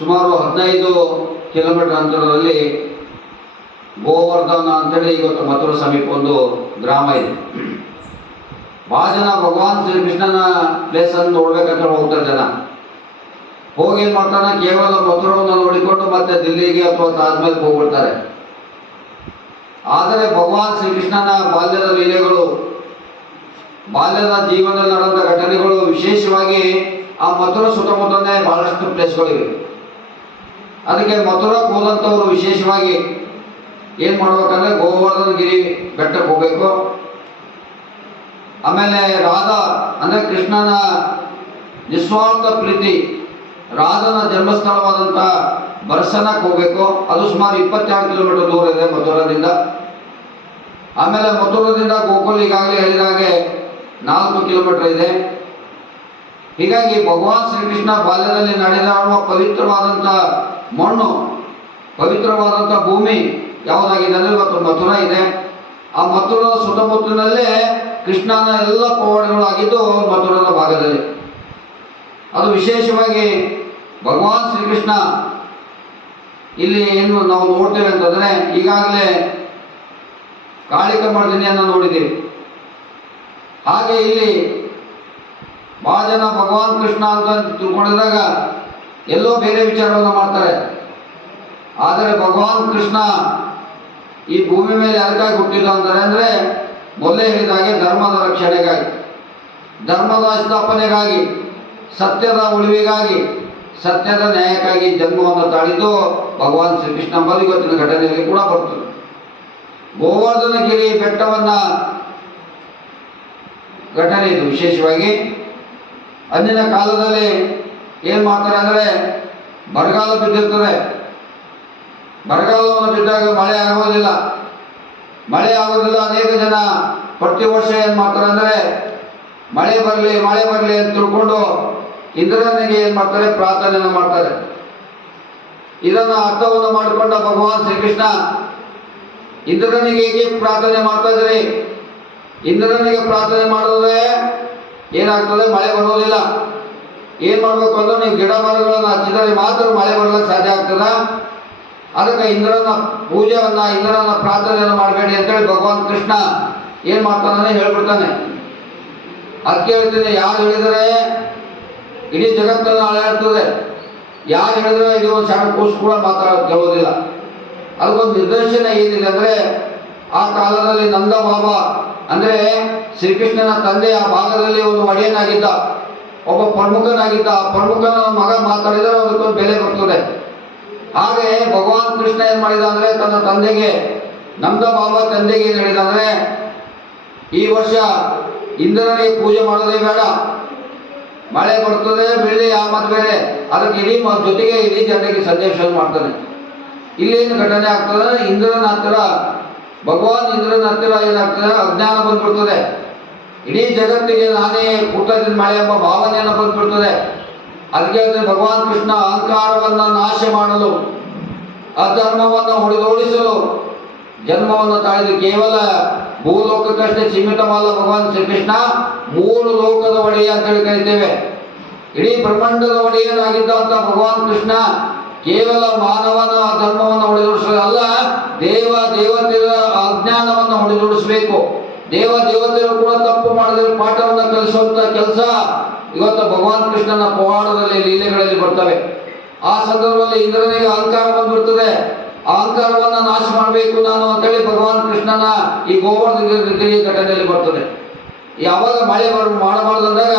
ಸುಮಾರು ಹದಿನೈದು ಕಿಲೋಮೀಟರ್ ಅಂತರದಲ್ಲಿ ಗೋವರ್ಧನ ಅಂತೇಳಿ ಇವತ್ತು ಮಥುರ ಸಮೀಪ ಒಂದು ಗ್ರಾಮ ಇದೆ. ಭಾಳ ಜನ ಭಗವಾನ್ ಶ್ರೀಕೃಷ್ಣನ ಪ್ಲೇಸನ್ನು ನೋಡ್ಬೇಕಂತ ಹೋಗ್ತಾರೆ ಜನ. ಹೋಗಿ ಏನು ಮಾಡ್ತಾನೆ? ಕೇವಲ ಮಥುರವನ್ನು ನೋಡಿಕೊಂಡು ಮತ್ತೆ ದಿಲ್ಲಿಗೆ ಅಥವಾ ತಾಜ್ಮಹಲ್ಗೆ ಹೋಗ್ಬಿಡ್ತಾರೆ. ಆದರೆ ಭಗವಾನ್ ಶ್ರೀಕೃಷ್ಣನ ಬಾಲ್ಯದ ಲೀಲೆಗಳು, ಬಾಲ್ಯದ ಜೀವನದಲ್ಲಿ ನಡೆದ ಘಟನೆಗಳು ವಿಶೇಷವಾಗಿ ಆ ಮಥುರ ಸುತ್ತಮುತ್ತನೇ ಬಹಳಷ್ಟು ಪ್ಲೇಸ್ಗಳಿವೆ ಅದಕ್ಕೆ ಮಥುರಾಕ್ಕೆ ಹೋದಂಥವರು ವಿಶೇಷವಾಗಿ ಏನು ಮಾಡ್ಬೇಕಂದ್ರೆ ಗೋವರ್ಧನ ಗಿರಿ ಬೆಟ್ಟಕ್ಕೆ ಹೋಗ್ಬೇಕು. ಆಮೇಲೆ ರಾಧಾ, ಅಂದರೆ ಕೃಷ್ಣನ ನಿಸ್ವಾರ್ಥ ಪ್ರೀತಿ, ರಾಧನ ಜನ್ಮಸ್ಥಳವಾದಂಥ ಬರ್ಸನಕ್ಕೆ ಹೋಗ್ಬೇಕು. ಅದು ಸುಮಾರು ಇಪ್ಪತ್ತೆರಡು ಕಿಲೋಮೀಟರ್ ದೂರ ಇದೆ ಮಥುರಾದಿಂದ. ಆಮೇಲೆ ಮಥುರದಿಂದ ಗೋಕುಲ್ ಈಗಾಗಲೇ ಹೇಳಿದ ಹಾಗೆ ನಾಲ್ಕು ಕಿಲೋಮೀಟರ್ ಇದೆ. ಹೀಗಾಗಿ ಭಗವಾನ್ ಶ್ರೀಕೃಷ್ಣ ಬಾಲ್ಯದಲ್ಲಿ ನಡೆದಾಡುವ ಪವಿತ್ರವಾದಂಥ ಮಣ್ಣು ಪವಿತ್ರವಾದಂಥ ಭೂಮಿ ಯಾವುದಾಗಿದೆ ಅಂದರೆ ಇವತ್ತು ಮಥುರಾ ಇದೆ. ಆ ಮಥುರದ ಸುತ್ತಮುತ್ತಲಿನಲ್ಲೇ ಕೃಷ್ಣನ ಎಲ್ಲ ಪವಾಡಗಳಾಗಿದ್ದು ಮಥುರದ ಭಾಗದಲ್ಲಿ. ಅದು ವಿಶೇಷವಾಗಿ ಭಗವಾನ್ ಶ್ರೀಕೃಷ್ಣ ಇಲ್ಲಿ ಏನು ನಾವು ನೋಡ್ತೇವೆ ಅಂತಂದರೆ ಈಗಾಗಲೇ ಕಾಳಿಕ ಮರ್ದಿನಿಯನ್ನು ನೋಡಿದ್ದೀವಿ. ಹಾಗೆ ಇಲ್ಲಿ ಭಾಳ ಜನ ಭಗವಾನ್ ಕೃಷ್ಣ ಅಂತ ತಿಳ್ಕೊಂಡಿದಾಗ ಎಲ್ಲೋ ಬೇರೆ ವಿಚಾರವನ್ನು ಮಾಡ್ತಾರೆ. ಆದರೆ ಭಗವಾನ್ ಕೃಷ್ಣ ಈ ಭೂಮಿ ಮೇಲೆ ಅದಕ್ಕಾಗಿ ಹುಟ್ಟಿಲ್ಲ ಅಂತಾರೆ ಅಂದರೆ ಮೊದಲೇ ಹೇಳಿದ ಹಾಗೆ ಧರ್ಮದ ರಕ್ಷಣೆಗಾಗಿ, ಧರ್ಮದ ಸ್ಥಾಪನೆಗಾಗಿ ಸತ್ಯದ ಉಳಿವಿಗಾಗಿ, ಸತ್ಯದ ನ್ಯಾಯಕ್ಕಾಗಿ ಜನ್ಮವನ್ನು ತಾಳಿದ್ದು ಭಗವಾನ್ ಶ್ರೀಕೃಷ್ಣ. ಬಲಿಗೊತ್ತಿನ ಘಟನೆಯಲ್ಲಿ ಕೂಡ ಬರ್ತದೆ. ಗೋವರ್ಧನಗಿರಿ ಬೆಟ್ಟವನ್ನು ಘಟನೆ ಇದು. ವಿಶೇಷವಾಗಿ ಅಂದಿನ ಕಾಲದಲ್ಲಿ ಏನು ಮಾಡ್ತಾರೆ ಅಂದರೆ ಬರಗಾಲ ಬಿದ್ದಿರ್ತದೆ. ಬರಗಾಲವನ್ನು ಬಿದ್ದಾಗ ಮಳೆ ಆಗೋದಿಲ್ಲ. ಮಳೆ ಆಗೋದಿಲ್ಲ, ಅನೇಕ ಜನ ಪ್ರತಿ ವರ್ಷ ಏನು ಮಾಡ್ತಾರೆ ಅಂದರೆ ಮಳೆ ಬರಲಿ ಮಳೆ ಬರಲಿ ಅಂತ ತಿಳ್ಕೊಂಡು ಇಂದ್ರನಿಗೆ ಏನು ಮಾಡ್ತಾರೆ? ಪ್ರಾರ್ಥನೆಯನ್ನು ಮಾಡ್ತಾರೆ. ಇದನ್ನು ಅರ್ಥವನ್ನು ಮಾಡಿಕೊಂಡ ಭಗವಾನ್ ಶ್ರೀಕೃಷ್ಣ, ಇಂದ್ರನಿಗೆ ಹೇಗೆ ಪ್ರಾರ್ಥನೆ ಮಾಡ್ತಾ ಇದ್ರಿ ಇಂದ್ರನಿಗೆ ಪ್ರಾರ್ಥನೆ ಮಾಡಿದ್ರೆ ಏನಾಗ್ತದೆ? ಮಳೆ ಬರೋದಿಲ್ಲ. ಏನು ಮಾಡಬೇಕು ಅಂದ್ರೆ ನೀವು ಗಿಡ ಮರಗಳನ್ನು ಹಚ್ಚಿದರೆ ಮಾತ್ರ ಮಳೆ ಬರಲಿಕ್ಕೆ ಸಾಧ್ಯ ಆಗ್ತದ? ಅದಕ್ಕೆ ಇಂದ್ರನ ಪೂಜೆಯನ್ನ, ಇಂದ್ರನ ಪ್ರಾರ್ಥನೆಯನ್ನು ಮಾಡಬೇಡಿ ಅಂತೇಳಿ ಭಗವಾನ್ ಕೃಷ್ಣ ಏನು ಮಾಡ್ತಾನೆ ಹೇಳ್ಬಿಡ್ತಾನೆ. ಅದಕ್ಕೆ ಹೇಳ್ತೀನಿ, ಯಾರು ಹೇಳಿದರೆ ಇಡೀ ಜಗತ್ತನ್ನು ಅಳೆಯಾಡ್ತದೆ ಯಾರು ಹೇಳಿದ್ರೆ ಇದು ಒಂದು ಸಣ್ಣ ಕೂಸು ಕೂಡ ಮಾತಾಡೋದು ಕೇಳೋದಿಲ್ಲ ಅದಕ್ಕೊಂದು ನಿರ್ದೇಶನ ಏನಿದೆ ಅಂದರೆ, ಆ ಕಾಲದಲ್ಲಿ ನಂದ ಬಾಬಾ, ಅಂದರೆ ಶ್ರೀಕೃಷ್ಣನ ತಂದೆ ಆ ಭಾಗದಲ್ಲಿ ಒಂದು ಒಡೆಯನಾಗಿದ್ದ. ಒಬ್ಬ ಪ್ರಮುಖನಾಗಿದ್ದ ಆ ಪ್ರಮುಖನ ಮಗ ಮಾತಾಡಿದರೆ ಅದಕ್ಕೊಂದು ಬೆಲೆ ಬರ್ತದೆ. ಹಾಗೆ ಭಗವಾನ್ ಕೃಷ್ಣ ಏನು ಮಾಡಿದ ಅಂದರೆ ತನ್ನ ತಂದೆಗೆ, ನಮ್ದ ಬಾಬಾ ತಂದೆಗೆ ಏನು ಹೇಳಿದ ಅಂದರೆ, ಈ ವರ್ಷ ಇಂದ್ರನಿಗೆ ಪೂಜೆ ಮಾಡೋದೇ ಬೇಡ. ಮಳೆ ಬರ್ತದೆ, ಬೆಳ್ಳಿ ಆ ಮಾತು ಬೇರೆ. ಅದಕ್ಕೆ ಇಡೀ ಜೊತೆಗೆ ಇಡೀ ಜನರಿಗೆ ಸಂದೇಶ ಮಾಡ್ತಾನೆ ಇಲ್ಲೇನು ಘಟನೆ ಆಗ್ತದೆ? ಇಂದ್ರನ ಹತ್ತಿರ, ಭಗವಾನ್ ಇಂದ್ರನ ಹತ್ತಿರ ಏನಾಗ್ತದೆ? ಅಜ್ಞಾನ ಬಂದ್ಬಿಡ್ತದೆ. ಇಡೀ ಜಗತ್ತಿಗೆ ನಾನೇ ಹುಟ್ಟದಿಂದ ಮಳೆ ಎಂಬ ಭಾವನೆಯನ್ನು ಬಂದ್ಬಿಡ್ತದೆ. ಅದಕ್ಕೆ ಭಗವಾನ್ ಕೃಷ್ಣ ಅಹಂಕಾರವನ್ನು ನಾಶ ಮಾಡಲು, ಅಧರ್ಮವನ್ನು ಹೊಡೆದೋಡಿಸಲು, ಜನ್ಮವನ್ನು ತಾಳಿದ ಕೇವಲ ಭೂಲೋಕಕ್ಕಷ್ಟೇ ಸೀಮಿತವಾದ ಭಗವಾನ್ ಶ್ರೀಕೃಷ್ಣ, ಮೂರು ಲೋಕದ ಒಡೆಯ ಅಂತ ಹೇಳಿ ಕರಿತೇವೆ. ಇಡೀ ಬ್ರಹ್ಮಾಂಡದ ಒಡೆಯನಾಗಿದ್ದಂಥ ಭಗವಾನ್ ಕೃಷ್ಣ ಕೇವಲ ಮಾನವನ ಧರ್ಮವನ್ನು ಹೊಡೆದೋಡಿಸೋದಲ್ಲ ದೇವ ದೇವತೆಯ ಅಜ್ಞಾನವನ್ನು ಹೊಡೆದೋಡಿಸಬೇಕು. ದೇವ ದೇವತೆಯರು ಕೂಡ ತಪ್ಪು ಮಾಡಿದರೆ ಪಾಠವನ್ನು ಕಲಿಸುವಂತ ಕೆಲಸ ಇವತ್ತು ಭಗವಾನ್ ಕೃಷ್ಣನ ಪವಾಡದಲ್ಲಿ ಲೀಲೆಗಳಲ್ಲಿ ಬರ್ತವೆ. ಆ ಸಂದರ್ಭದಲ್ಲಿ ಇಂದ್ರನಿಗೆ ಅಹಂಕಾರ ಬಂದ್ಬಿಡ್ತದೆ. ಅಹಂಕಾರವನ್ನ ನಾಶ ಮಾಡಬೇಕು ನಾನು ಅಂತೇಳಿ ಭಗವಾನ್ ಕೃಷ್ಣನ ಈ ಗೋವರ್ಧನ ಘಟನೆಯಲ್ಲಿ ಬರ್ತದೆ. ಯಾವಾಗ ಮಳೆ ಬರ್ ಮಾಡಬಾರ್ದು ಅಂದಾಗ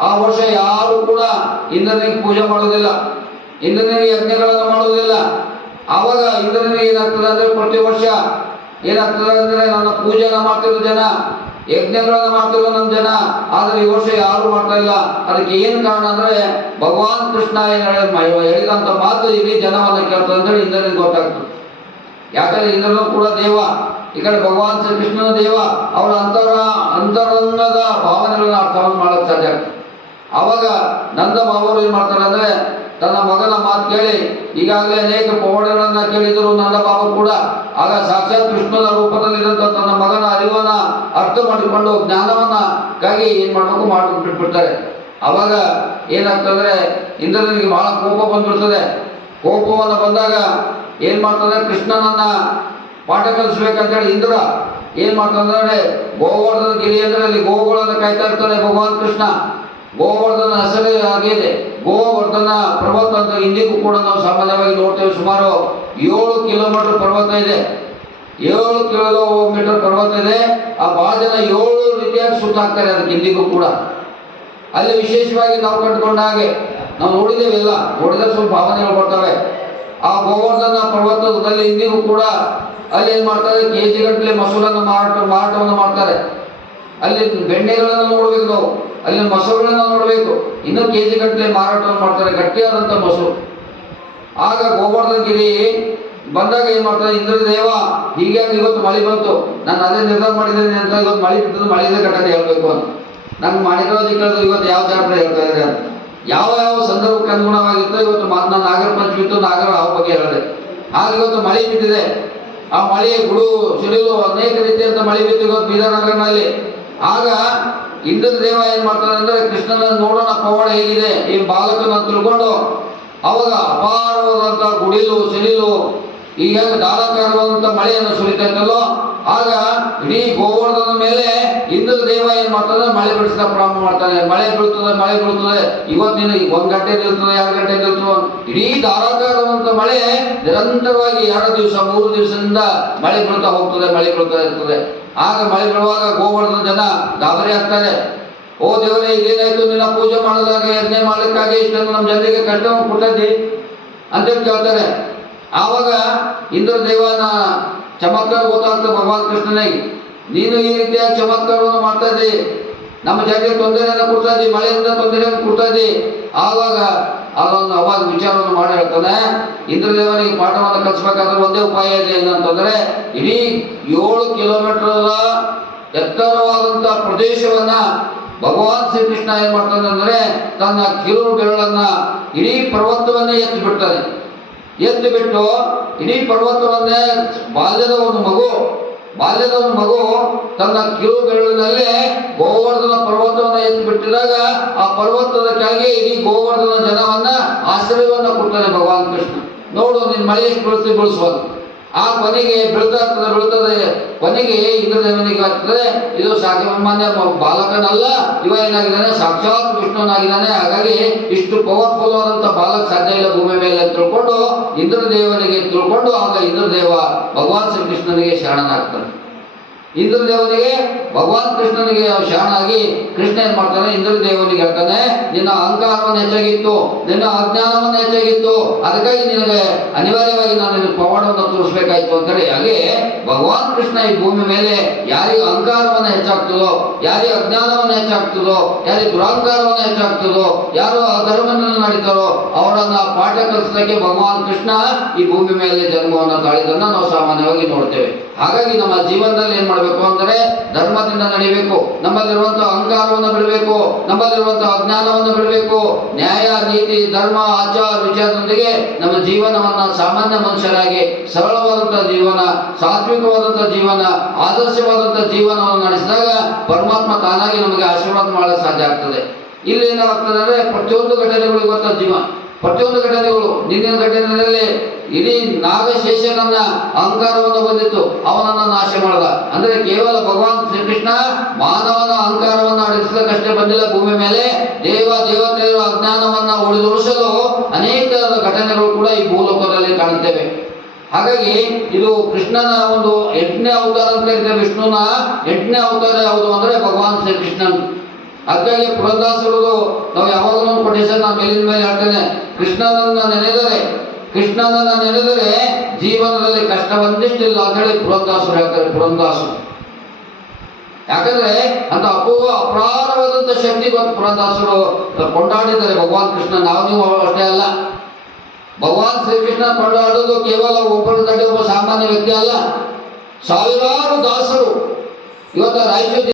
ಆ ವರ್ಷ ಯಾರು ಕೂಡ ಇಂದ್ರನಿಗೆ ಪೂಜೆ ಮಾಡೋದಿಲ್ಲ. ಇಂದ್ರನಿಗೆ ಯಜ್ಞಗಳನ್ನು ಮಾಡೋದಿಲ್ಲ. ಆವಾಗ ಇಂದ್ರನಿಗೆ ಏನಾಗ್ತದೆ ಅಂದ್ರೆ ಪ್ರತಿ ವರ್ಷ ಏನಾಗ್ತದೆ ಅಂದ್ರೆ ನನ್ನ ಪೂಜೆನ ಮಾಡ್ತಿರೋ ಜನ, ಯಜ್ಞಗಳನ್ನು ಮಾಡ್ತಿರೋ ನಮ್ಮ ಜನ, ಆದ್ರೆ ಈ ವರ್ಷ ಯಾರು ಮಾಡ್ತಾ ಇಲ್ಲ. ಅದಕ್ಕೆ ಏನು ಕಾರಣ ಅಂದ್ರೆ ಭಗವಾನ್ ಕೃಷ್ಣ ಏನು ಹೇಳಿದ ಹೇಳಿದಂತ ಮಾತು ಇಲ್ಲಿ ಜನವನ್ನ ಕೇಳ್ತದೆ ಅಂತೇಳಿ ಇಂದ್ರನಿಗೆ ಗೊತ್ತಾಗ್ತದೆ. ಯಾಕಂದ್ರೆ ಇಂದ್ರನು ಕೂಡ ದೇವ, ಈ ಕಡೆ ಭಗವಾನ್ ಶ್ರೀಕೃಷ್ಣನ ದೇವ, ಅವರ ಅಂತರ, ಅಂತರಂಗದ ಭಾವನೆಗಳನ್ನ ಅರ್ಥವನ್ನು ಮಾಡಕ್ ಸಾಧ್ಯ ಆಗ್ತದೆ. ಅವಾಗ ನಂದ ಬಾಬರು ಏನ್ ಮಾಡ್ತಾರೆ ಅಂದ್ರೆ ತನ್ನ ಮಗನ ಮಾತು ಕೇಳಿ, ಈಗಾಗಲೇ ಅನೇಕ ಪವಾಡಗಳನ್ನ ಕೇಳಿದರು ನಂದ ಬಾಬು ಕೂಡ. ಆಗ ಸಾಕ್ಷಾತ್ ಕೃಷ್ಣನ ರೂಪದಲ್ಲಿದ್ದಂಥ ತನ್ನ ಮಗನ ಅರಿವನ್ನ ಅರ್ಥ ಮಾಡಿಕೊಂಡು ಜ್ಞಾನವನ್ನ ಗಾಗಿ ಏನ್ ಮಾಡಬೇಕು ಮಾಡ್ಬಿಟ್ಟು ಬಿಟ್ಬಿಡ್ತಾರೆ. ಅವಾಗ ಏನಾಗ್ತದೆ ಇಂದ್ರನಿಗೆ ಬಹಳ ಕೋಪ ಬಂದ್ಬಿಡ್ತದೆ. ಕೋಪವನ್ನು ಬಂದಾಗ ಏನ್ ಮಾಡ್ತಾನೆ ಕೃಷ್ಣನನ್ನ ಪಾಠ ಕಲಿಸ್ಬೇಕಂತೇಳಿ ಇಂದ್ರ ಏನ್ ಮಾಡ್ತಾನೆ ಗೋವರ್ಧನ ಗಿರಿ ಅಂದ್ರೆ ಅಲ್ಲಿ ಗೋವುಗಳನ್ನು ಕಾಯ್ತಾ ಇರ್ತಾನೆ ಭಗವಾನ್ ಕೃಷ್ಣ. ಗೋವರ್ಧನ ಹೆಸರೇ ಆಗಿದೆ ಗೋವರ್ಧನ ಪರ್ವತ ಅಂತ ಇಂದಿಗೂ ಕೂಡ ನಾವು ಸಾಮಾನ್ಯವಾಗಿ ನೋಡ್ತೇವೆ ಸುಮಾರು ಏಳು ಕಿಲೋಮೀಟರ್ ಪರ್ವತ ಇದೆ. ಏಳು ಕಿಲೋಮೀಟರ್ ಪರ್ವತ ಇದೆ. ಆ ಬಾಜನ ಜನ ಏಳು ರೀತಿಯಾಗಿ ಸುತ್ತಾಕ್ತಾರೆ ಅದಕ್ಕೆ ಇಂದಿಗೂ ಕೂಡ. ಅಲ್ಲಿ ವಿಶೇಷವಾಗಿ ನಾವು ಕಂಡುಕೊಂಡ ಹಾಗೆ ನಾವು ನೋಡಿದ್ದೇವೆ ಎಲ್ಲ. ನೋಡಿದ್ರೆ ಸ್ವಲ್ಪ ಭಾವನೆಗಳು ಬರ್ತವೆ. ಆ ಗೋವರ್ಧನ ಪರ್ವತದಲ್ಲಿ ಇಂದಿಗೂ ಕೂಡ ಅಲ್ಲಿ ಏನ್ ಮಾಡ್ತಾರೆ? ಕೆ ಜಿ ಗಟ್ಟಲೆ ಮೊಸರನ್ನು ಮಾರಾಟ, ಮಾರಾಟವನ್ನು ಮಾಡ್ತಾರೆ. ಅಲ್ಲಿ ಬೆಣ್ಣೆಗಳನ್ನು ನೋಡಬೇಕು ನಾವು. ಅಲ್ಲಿ ಮೊಸರುಗಳನ್ನು ನೋಡಬೇಕು. ಇನ್ನೂ ಕೆ ಜಿ ಗಟ್ಟಲೆ ಮಾರಾಟವನ್ನು ಮಾಡ್ತಾರೆ. ಗಟ್ಟಿಯಾದಂಥ ಮೊಸರು. ಆಗ ಗೋವರ್ಧನ ಗಿರಿ ಬಂದಾಗ ಏನ್ ಮಾಡ್ತಾರೆ ಇಂದ್ರದೇವ, ಹೀಗೆ ಇವತ್ತು ಮಳೆ ಬಂತು. ನಾನು ಅದೇ ನಿರ್ಧಾರ ಮಾಡಿದ್ದೇನೆ ಅಂತ ಇವತ್ತು ಮಳೆ ಬಿಟ್ಟದ್ದು ಮಳೆಯಿಂದ ಘಟನೆ ಹೇಳ್ಬೇಕು ಅಂತ. ನಂಗೆ ಮಾಡಿರೋದು ಇವತ್ತು ಯಾವ ಜಾತ್ರೆ ಹೇಳ್ತಾ ಇದ್ದಾರೆ? ಅಂತ. ಯಾವ ಯಾವ ಸಂದರ್ಭಕ್ಕೆ ಅನುಗುಣವಾಗಿತ್ತು ಇವತ್ತು ಮಾತು ನಾನು ನಾಗರ ಪಂಚಮಿ ಇತ್ತು, ನಾಗರ ಹಾವು ಬಗ್ಗೆ ಹೇಳಿದೆ. ಆಗ ಇವತ್ತು ಮಳೆ ಬಿದ್ದಿದೆ. ಆ ಮಳೆ ಗುಡು ಸಿಡಿಲು ಅನೇಕ ರೀತಿಯಂತ ಮಳೆ ಬಿತ್ತು ಇವತ್ತು ಬೀದರ್ನಗರನಲ್ಲಿ ಆಗ ಇಂದ್ರ ದೇವ ಏನ್ ಮಾಡ್ತಾರೆ ಅಂದ್ರೆ ಕೃಷ್ಣನ ನೋಡೋಣ, ಪವಾಡ ಹೇಗಿದೆ? ಈ ಬಾಲಕನ ತಿಳ್ಕೊಂಡು ಅವಾಗ ಅಪಾರವಾದಂಥ ಗುಡಿಲು, ಸಿಡಿಲು ಈಗ ಧಾರಾಕಾರವಾದಂತ ಮಳೆಯನ್ನು ಸುರಿತಲ್ಲೋ ಆಗ ಇಡೀ ಗೋವರ್ಧನ ಮೇಲೆ ಇಂದ್ರ ದೇವ ಏನ್ ಮಾಡ್ತಾನೆ? ಮಳೆ ಬಿಡಿಸಿದ ಪ್ರಾರಂಭ ಮಾಡ್ತಾನೆ. ಮಳೆ ಬೀಳ್ತದೆ ಮಳೆ ಬೀಳ್ತದೆ. ಇವತ್ತು ನಿನಗೆ ಒಂದ್ ಗಂಟೆ ನಿಲ್ತದೆ, ಎರಡು ಗಂಟೆ ನಿಲ್ತದೆ ಇಡೀ ಧಾರಾಕಾರವಂತ ಮಳೆ ನಿರಂತರವಾಗಿ ಎರಡು ದಿವಸ, ಮೂರು ದಿವಸದಿಂದ ಮಳೆ ಬೀಳ್ತಾ ಹೋಗ್ತದೆ, ಮಳೆ ಬೀಳ್ತಾ ಇರ್ತದೆ. ಆಗ ಮಳೆ ಬೀಳುವಾಗ ಗೋವರ್ಧನ ಜನ ಗಾಬರಿ ಆಗ್ತಾರೆ. ಓ ದೇವರೇ ಇದೇನಾಯ್ತು ನಿನ್ನ ಪೂಜೆ ಮಾಡಿದಾಗ ಎರಡನೇ ಮಾಡೋಕ್ಕಾಗಿ ಇಷ್ಟನ್ನು ನಮ್ಮ ಜನರಿಗೆ ಕಷ್ಟವನ್ನು ಕೊಟ್ಟದ್ದಿ? ಅಂತ ಕೇಳ್ತಾರೆ. ಆವಾಗ ಇಂದ್ರ ದೇವನ ಚಮತ್ಕಾರ ಗೊತ್ತಾಗ್ತದೆ ಭಗವಾನ್ ಕೃಷ್ಣನಿಗೆ. ನೀನು ಈ ರೀತಿಯ ಚಮತ್ಕಾರವನ್ನು ಮಾಡ್ತಾ ಇದ್ದಿ. ನಮ್ಮ ಜನರಿಗೆ ತೊಂದರೆಯನ್ನು ಕೊಡ್ತಾ ಇದ್ದಿ, ಮಳೆಯಿಂದ ತೊಂದರೆಯನ್ನು ಕೊಡ್ತಾ ಇದ್ದಿ. ಆವಾಗ ಅದೊಂದು ಅವಾಗ ವಿಚಾರವನ್ನು ಮಾಡಿ ಹೇಳ್ತಾನೆ, ಇಂದ್ರದೇವನಿಗೆ ಪಾಠವನ್ನು ಕಲಿಸ್ಬೇಕಾದ್ರೆ ಒಂದೇ ಉಪಾಯ ಇದೆ, ಏನಂತಂದ್ರೆ ಇಡೀ ಏಳು ಕಿಲೋಮೀಟರ್ ಎತ್ತರವಾದಂತಹ ಪ್ರದೇಶವನ್ನ ಭಗವಾನ್ ಶ್ರೀಕೃಷ್ಣ ಏನ್ ಮಾಡ್ತಾನೆ ಅಂದ್ರೆ ತನ್ನ ಕಿರು ಬೆರಳನ್ನ ಇಡೀ ಪರ್ವತವನ್ನೇ ಎತ್ತಿ ಬಿಡ್ತಾನೆ. ಎತ್ತಿ ಬಿಟ್ಟು ಇಡೀ ಪರ್ವತವನ್ನೇ ಬಾಲ್ಯದ ಒಂದು ಮಗು, ಬಾಲ್ಯದ ಒಂದು ಮಗು ತನ್ನ ಕಿರು ಬೆರಳಿನಲ್ಲಿ ಗೋವರ್ಧನ ಪರ್ವತವನ್ನು ಎತ್ತಿ ಬಿಟ್ಟಿದಾಗ ಆ ಪರ್ವತದ ಕೆಳಗೆ ಇಡೀ ಗೋವರ್ಧನ ಜನವನ್ನ ಆಶ್ರಯವನ್ನ ಕೊಡ್ತಾನೆ ಭಗವಾನ್ ಕೃಷ್ಣ. ನೋಡು ನಿನ್ನ ಮಳೆ ಎಷ್ಟು ಬೆಳೆಸಿ ಆ ಕೊನೆಗೆ ಬೀಳ್ತಾ ಬೀಳ್ತದೆ ಕೊನೆಗೆ ಇಂದ್ರದೇವನಿಗೆ ಆಗ್ತದೆ. ಇದು ಸಾಕಮಾನ್ಯ ಬಾಲಕನಲ್ಲ. ಇವ ಏನಾಗಿದ್ದಾನೆ? ಸಾಕ್ಷಾತ್ ಕೃಷ್ಣನಾಗಿದ್ದಾನೆ ಹಾಗಾಗಿ ಇಷ್ಟು ಪವರ್ಫುಲ್ ಆದಂತ ಬಾಲಕ ಸಾಧ್ಯ ಇಲ್ಲ ಭೂಮಿ ಮೇಲೆ ತಿಳ್ಕೊಂಡು ಇಂದ್ರದೇವನಿಗೆ ತಿಳ್ಕೊಂಡು ಆಗ ಇಂದ್ರದೇವ ಭಗವಾನ್ ಶ್ರೀಕೃಷ್ಣನಿಗೆ ಶರಣನಾಗ್ತಾನೆ. ಇಂದ್ರದೇವನಿಗೆ ಭಗವಾನ್ ಕೃಷ್ಣನಿಗೆ ಶರಣಾಗಿ ಕೃಷ್ಣ ಏನ್ ಮಾಡ್ತಾನೆ? ಇಂದ್ರದೇವನಿಗೆ ಹೇಳ್ತಾನೆ, ನಿನ್ನ ಅಹಂಕಾರವನ್ನು ಹೆಚ್ಚಾಗಿತ್ತು, ನಿನ್ನ ಅಜ್ಞಾನವನ್ನು ಹೆಚ್ಚಾಗಿತ್ತು ಅದಕ್ಕಾಗಿ ನಿನಗೆ ಅನಿವಾರ್ಯವಾಗಿ ನಾನು ನಿನ್ನ ಪವಾಡವನ್ನು ತೋರಿಸ್ಬೇಕಾಯ್ತು ಅಂತೇಳಿ ಹಾಗೆ ಭಗವಾನ್ ಕೃಷ್ಣ ಈ ಭೂಮಿ ಮೇಲೆ ಯಾರಿಗೆ ಅಹಂಕಾರವನ್ನು ಹೆಚ್ಚಾಗ್ತದೋ, ಯಾರಿಗೆ ಅಜ್ಞಾನವನ್ನು ಹೆಚ್ಚಾಗ್ತದೋ, ಯಾರಿಗೆ ದುರಹಂಕಾರವನ್ನು ಹೆಚ್ಚಾಗ್ತದೋ, ಯಾರು ಅಧರ್ಮವನ್ನು ನಡೀತಾರೋ, ಅವರನ್ನ ಪಾಠ ಕಲಿಸೋದಕ್ಕೆ ಭಗವಾನ್ ಕೃಷ್ಣ ಈ ಭೂಮಿ ಮೇಲೆ ಜನ್ಮವನ್ನು ತಾಳಿದನ್ನ ನಾವು ಸಾಮಾನ್ಯವಾಗಿ ನೋಡ್ತೇವೆ. ಹಾಗಾಗಿ ನಮ್ಮ ಜೀವನದಲ್ಲಿ ಏನ್ ಮಾಡಬೇಕು ಅಂದರೆ ಧರ್ಮದಿಂದ ನಡಿಬೇಕು. ನಮ್ಮಲ್ಲಿರುವಂತಹ ಅಹಂಕಾರವನ್ನು ಬಿಡಬೇಕು. ನಮ್ಮಲ್ಲಿರುವಂತಹ ಅಜ್ಞಾನವನ್ನು ಬಿಡಬೇಕು. ನ್ಯಾಯ, ನೀತಿ, ಧರ್ಮ, ಆಚಾರ, ವಿಚಾರದೊಂದಿಗೆ ನಮ್ಮ ಜೀವನವನ್ನ ಸಾಮಾನ್ಯ ಮನುಷ್ಯರಾಗಿ ಸರಳವಾದಂತಹ ಜೀವನ ಸಾತ್ವಿಕವಾದಂತಹ ಜೀವನ ಆದರ್ಶವಾದಂತಹ ಜೀವನವನ್ನು ನಡೆಸಿದಾಗ ಪರಮಾತ್ಮ ತಾನಾಗಿ ನಮಗೆ ಆಶೀರ್ವಾದ ಮಾಡಲು ಸಾಧ್ಯ ಆಗ್ತದೆ. ಇಲ್ಲಿ ಏನಾಗ್ತದೆ ಅಂದ್ರೆ ಪ್ರತಿಯೊಂದು ಘಟನೆಗಳು ಇವತ್ತ ಜೀವ. ಪ್ರತಿಯೊಂದು ಘಟನೆಗಳು ನಿನ್ನಿನ ಘಟನೆಯಲ್ಲಿ ಇಡೀ ನಾಗಶೇಷನನ್ನ ಅಹಂಕಾರವನ್ನು ಬಂದಿತ್ತು ಅವನನ್ನ ನಾಶ ಮಾಡಿದ. ಅಂದ್ರೆ ಕೇವಲ ಭಗವಾನ್ ಶ್ರೀಕೃಷ್ಣ ಮಾನವನ ಅಹಂಕಾರವನ್ನು ಅಡಗಿಸಲಿಕ್ಕಷ್ಟೇ ಬಂದಿಲ್ಲ. ಭೂಮಿ ಮೇಲೆ ದೇವ, ದೇವತೆಯರ ಅಜ್ಞಾನವನ್ನ ಉಳಿದುಳಿಸಲು ಅನೇಕ ಘಟನೆಗಳು ಕೂಡ ಈ ಭೂಲೋಕದಲ್ಲಿ ಕಾಣುತ್ತೇವೆ. ಹಾಗಾಗಿ ಇದು ಕೃಷ್ಣನ ಒಂದು ಎಂಟನೇ ಅವತಾರ ಅಂತ ಹೇಳಿದ್ರೆ ವಿಷ್ಣುನ ಎಂಟನೇ ಅವತಾರ ಯಾವುದು ಅಂದ್ರೆ ಭಗವಾನ್ ಶ್ರೀಕೃಷ್ಣನ್. ಹಾಗಾಗಿ ಪುರಂದಾಸರು ನಾವು ಯಾವಾಗಲೂ ಕೊಟೇಶನ್ ನಾನು ಮೇಲಿನ ಮೇಲೆ ಹೇಳ್ತೇನೆ ಕೃಷ್ಣನನ್ನ ನೆನೆದರೆ ಕೃಷ್ಣನನ್ನ ನೆನೆದರೆ ಜೀವನದಲ್ಲಿ ಕಷ್ಟ ಒಂದಿಷ್ಟಿಲ್ಲ ಅಂತ ಹೇಳಿ ಪುರಂದಾಸರು ಹೇಳ್ತಾರೆ ಪುರಂದಾಸರು ಯಾಕಂದ್ರೆ ಅಂತ ಅಪೂರ್ವ ಅಪಾರವಾದಂತ ಶಕ್ತಿ ಗೊತ್ತು ಪುರಂದಾಸರು ಕೊಂಡಾಡಿದ್ದಾರೆ. ಭಗವಾನ್ ಕೃಷ್ಣ, ನಾವು ನೀವು ಅಷ್ಟೇ ಅಲ್ಲ. ಭಗವಾನ್ ಶ್ರೀಕೃಷ್ಣ ಕೊಂಡಾಡೋದು ಕೇವಲ ಒಬ್ಬರು ಒಬ್ಬ ಸಾಮಾನ್ಯ ವ್ಯಕ್ತಿ ಅಲ್ಲ. ಸಾವಿರಾರು ದಾಸರು. ಇವತ್ತು ರಾಯಚೂರು